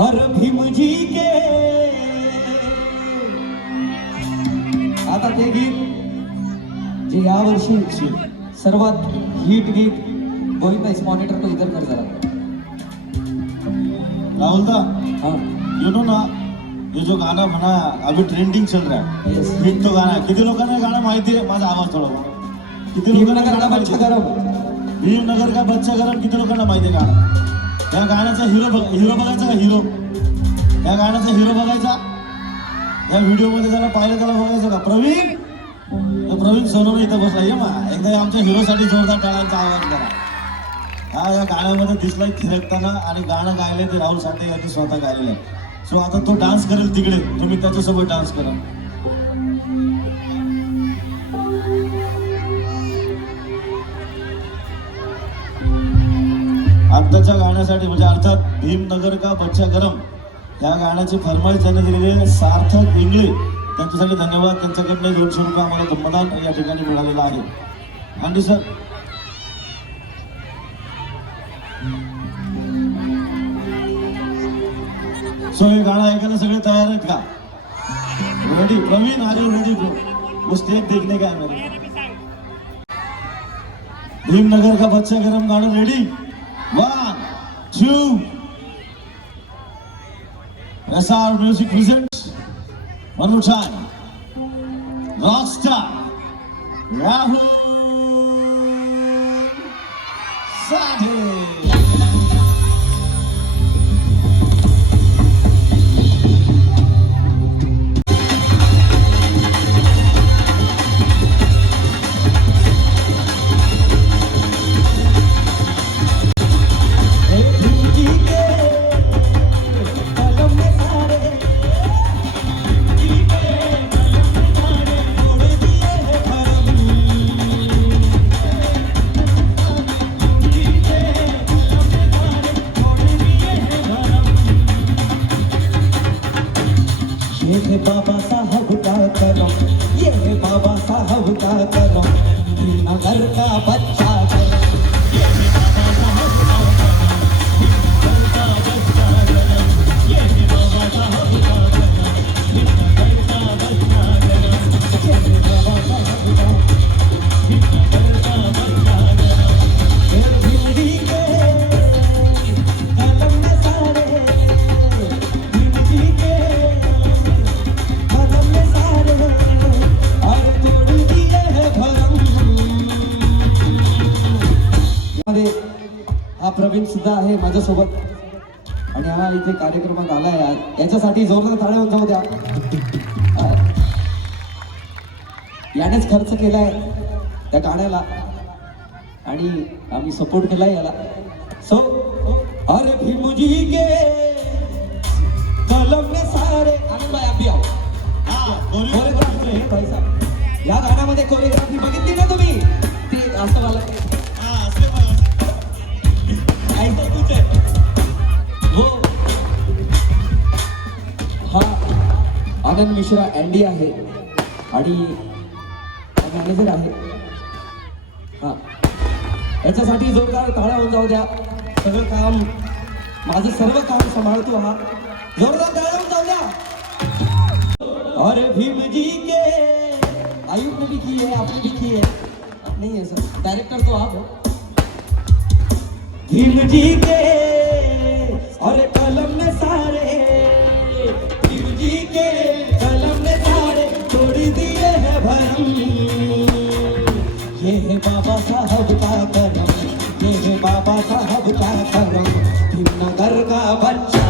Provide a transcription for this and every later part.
और भीम जी के आता ते गीत जे यावर्षी सर्वात हिट गीत गोविंदा इस मॉनिटर को इधर कर जरा राहुल दा हाँ यू नो ना ये जो गाना म्हणा अभी ट्रेंडिंग चल रहा है Yes. हिट तो गाना है किती लोकांना गाणं माहिती आहे माझा आवाज थोडा बघा. किती लोकांना गाणं माहिती बच्चा आहे गरम भीमनगर का बच्चा गरम किती लोकांना माहिती आहे गाणं या गाण्याचा हिरो बघायचा का हिरो या गाण्याचा हिरो बघायचा या व्हिडिओ मध्ये त्याला पाहिलं त्याला बघायचं का प्रवीण प्रवीण सोनवणे इथं बसला ये मा एकदा आमच्या हिरोसाठी जोरदार टाळ्यांचा आवाज करा हा या गाण्यामध्ये दिसलाय थिरकताना आणि गाणं गायलंय ते राहुल साठे यांनी स्वतः गायलेलं आहे सो आता तो डान्स करेल तिकडे तुम्ही त्याच्यासोबत डान्स करा आत्ताच्या गाण्यासाठी म्हणजे अर्थात भीमनगर का बच्चा गरम या गाण्याची फरमाईश त्यांनी दिलेली आहे सार्थक इंगळे त्यांच्यासाठी धन्यवाद त्यांच्याकडनं 200 रुपये आम्हाला गम्मदान या ठिकाणी मिळालेला आहे आणि सर सो हे गाणं ऐकायला सगळे तयार आहेत का रेडी प्रवीण आगे रेडी वो स्टेप देखने का है मेरे भीमनगर का बच्चा गरम गाणं रेडी 1 2 SR Music presents one more time Rockstar Rahul Sadhe ये है बाबा साहब का कलम ये है बाबा साहब का कलम नगर का बच्चा गरम ये है बाबा साहब का कलम नगर का बच्चा गरम ये है बाबा साहब का कलम नगर का बच्चा गरम ये है बाबा साहब का नगर का बच्चा गरम फिर भिंडी के कलम में सारे भिंडी के हा प्रवीण सुद्धा आहे माझ्यासोबत आणि हा इथे कार्यक्रमात आलाय याच्यासाठी जोरदार टाळ्या होऊन जाऊ द्या यानेच खर्च केलाय त्या गाण्याला आणि आम्ही सपोर्ट केलाय याला सो अरे भीमजी के कलम में सारे आनंद भाई अभी आओ कोरिओग्राफी आहे भाई साहब या गाण्यामध्ये कोरिओग्राफी बघितली ना तुम्ही ते असं वाला हो हा आनंद मिश्रा अँडी आहे आणि मॅनेजर आहे हा याच्यासाठी जोरदार टाळ्या होऊन जाऊ द्या सगळं काम माझं सर्व काम सांभाळतो हा जोरदार टाळ्या होऊन जाऊ द्या और भीम जी के आयुब ने भी की है आपने भी की है नहीं है सर डायरेक्टर तो आप हो भीम जी के और कलम में सारे भीम जी के कलम में सारे छोड़ दिए हैं भरम ये है बाबा साहब का करम ये है बाबा साहब का करम भीमनगर का बच्चा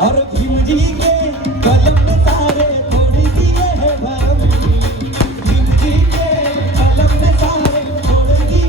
और भीम जी के कलम में सारे छोड़ दिए हैं भरम भीम जी के कलम में सारे छोड़ दिए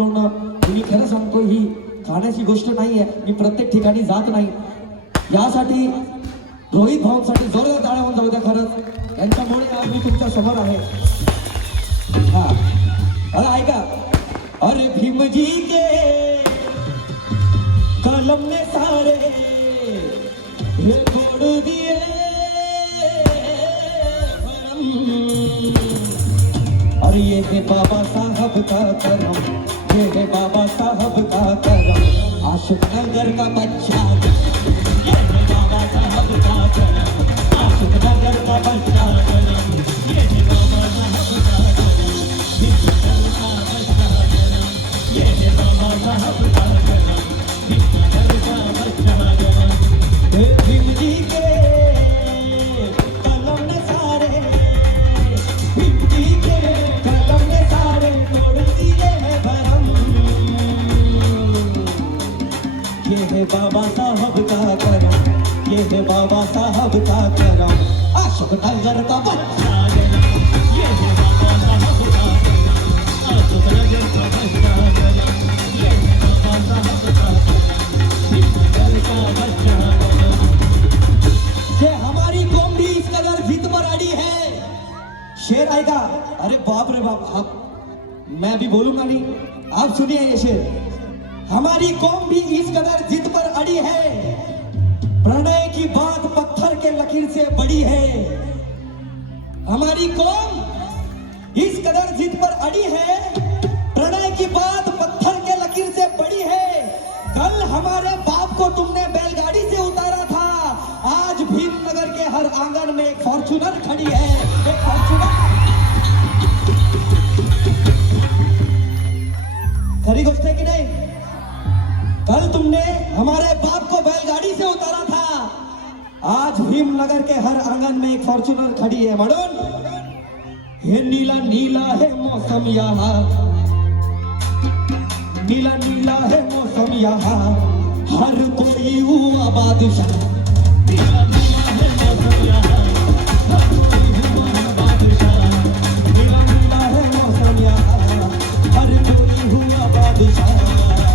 बोलवणं, मी खरं सांगतो ही खाण्याची गोष्ट नाही आहे. मी प्रत्येक ठिकाणी जात नाही. यासाठी रोहित भाऊंसाठी जोरदार टाळ्या म्हणतो होत्या. खरंच यांच्यामुळे आज मी तुमच्या समोर आहे. हा अरे ऐका, अरे भीमजी के कलम ने सारे हे तोड़ दिए और ये है बाबा साहब का करम, ये है बाबा साहब का करम, आशिक नगर का बच्चा, ये है बाबा साहब का करम, आशिक नगर का बच्चा, ये है बाबा साहब का करम, नगर का बच्चा, ये है बाबा साहब का करम, नगर का बच्चा, हे भीमजी के कलम ने सारे, भीमजी के कलम ने सारे तोड़ दिए हैं भरम, ये है बाबा साहब का करम, ये है बाबा साहब का करम, आशिक नगर का बच्चा, ये है बाबा साहब का करम, आशिक नगर का बच्चा, ये है बाबा साहब का करम, नगर का बच्चा। ये हमारी कौम भी इस कदर जिद पर अड़ी है। शेर आएगा, अरे बाप रे बाप, आप मैं भी बोलूंगा नहीं, आप सुनिए ये शेर। हमारी कौम भी इस कदर जिद पर अड़ी है, प्रणय की बात पत्थर के लकीर से बड़ी है। हमारी कौम इस कदर जिद पर अड़ी है, प्रणय की बात पत्थर के लकीर से बड़ी है। कल हमारे बाप को तुमने बैलगाड़ी से उतारा था, आज भीमनगर के हर आंगन में एक फॉर्च्यूनर खड़ी है, एक फॉर्च्यूनर। खरी गोष्ट है कि नहीं? कल तुमने हमारे बाप को बैलगाड़ी से उतारा था, आज भीमनगर के हर आंगन में एक फॉर्च्यूनर खड़ी है। म्हणून हे नीला नीला है मौसम यहाँ, नीला नीला है मौसम यहाँ, हर कोई हुआ बादशाह। नीला नीला है मौसम यहाँ, हर कोई हुआ बादशाह। नीला नीला है मौसम यहाँ, हर कोई हुआ बादशाह।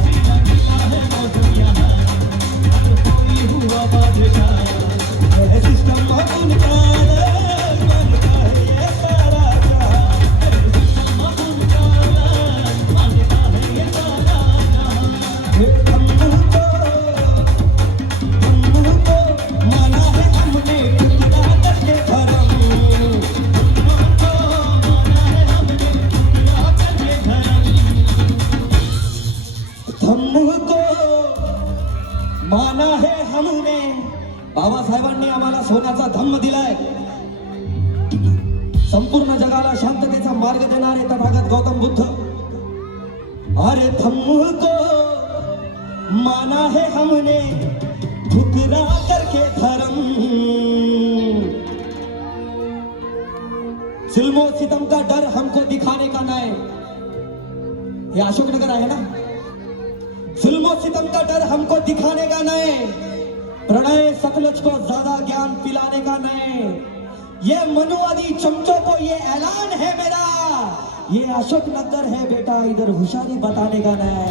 नीला नीला है मौसम यहाँ, हर कोई हुआ बादशाह। यह सिस्टम उनका मानता है ये सारा जहां, सिस्टम उनका मानता है ये सारा जहां। हमको माना है हमने टुकड़ा करके धर्म, हमको माना है हमने टुकड़ा करके धर्म, हमको माना है हमने। बाबासाहेबांनी आम्हाला सोन्याचा धम्म दिलाय, संपूर्ण जगाला शांततेचा मार्ग देणारे तथागत गौतम बुद्ध। अरे धम्म को माना है हमने ठुकरा करके धर्म, जुल्मो सितम का डर हमको दिखाने का नहीं। ये अशोकनगर आहे ना? जुल्मो सितम का डर हमको दिखाने का नहीं, प्रणय सतलज को ज्यादा ज्ञान पिलाने का नहीं। ये मनुवादी चमचों को ये ऐलान है मेरा, ये अशोकनगर है बेटा, इधर होशियारी बताने का नहीं।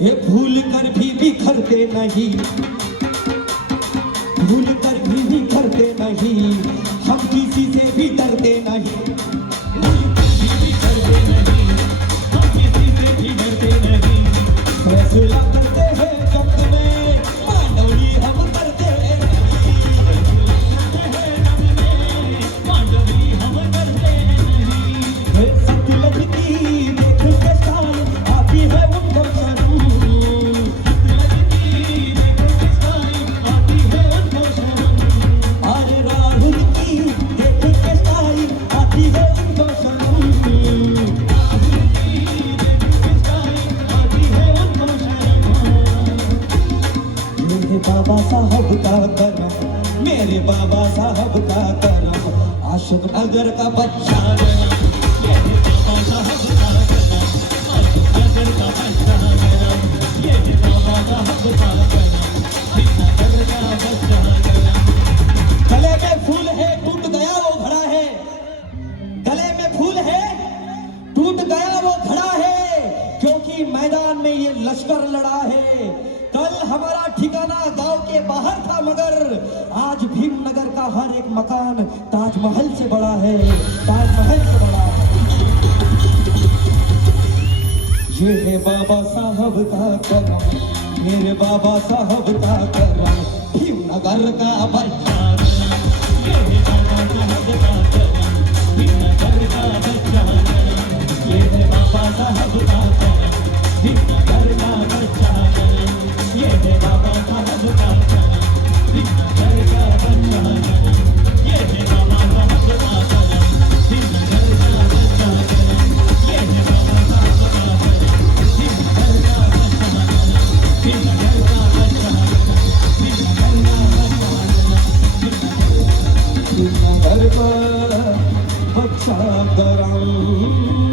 ये भूल कर भी बिखरते नहीं, भूल कर भी बिखरते नहीं, हम किसी से भी डरते नहीं। भूल कर भी बिखरते नहीं, हम किसी से भी डरते नहीं। फैसला करते हैं जंग में, मांडवी हम करते नहीं। फैसला करते हैं जंग में, मांडवी हम करते नहीं। सतलज की देख के साल आती है उनको शर्म, सतलज की देख के साल आती है उनको शर्म। अरे राहुल की देख के साल आती है उनको शर्म, राहुल की देख के साल आती है उनको शर्म। मेरे बाबा साहब का करम, मेरे बाबा साहब का करम, आशिक नगर का बच्चा गया। मेरे बाबा साहब का करम, आशिक नगर का बच्चा गया। मेरे बाबा साहब का करम, आशिक नगर का बच्चा गया। गले में फूल है टूट गया वो लश्कर लड़ा है। कल हमारा ठिकाना गांव के बाहर था, मगर आज भीमनगर का हर एक मकान ताजमहल से बड़ा है, ताजमहल से बड़ा है। ये है बाबा साहब का कलम, मेरे बाबा साहब का कलम, भीमनगर का बच्चा। ये है बाबा साहब का कलम, भीमनगर का बच्चा। ये है बाबा साहब का कलम, भीमनगर का बच्चा। ये है बाबा साहब का कलम, भीमनगर का बच्चा। ये है बाबा साहब का कलम, भीमनगर का बच्चा। ये है बाबा साहब का कलम, भीमनगर का बच्चा। भीमनगर का बच्चा, भीमनगर का बच्चा, भीमनगर का बच्चा करम।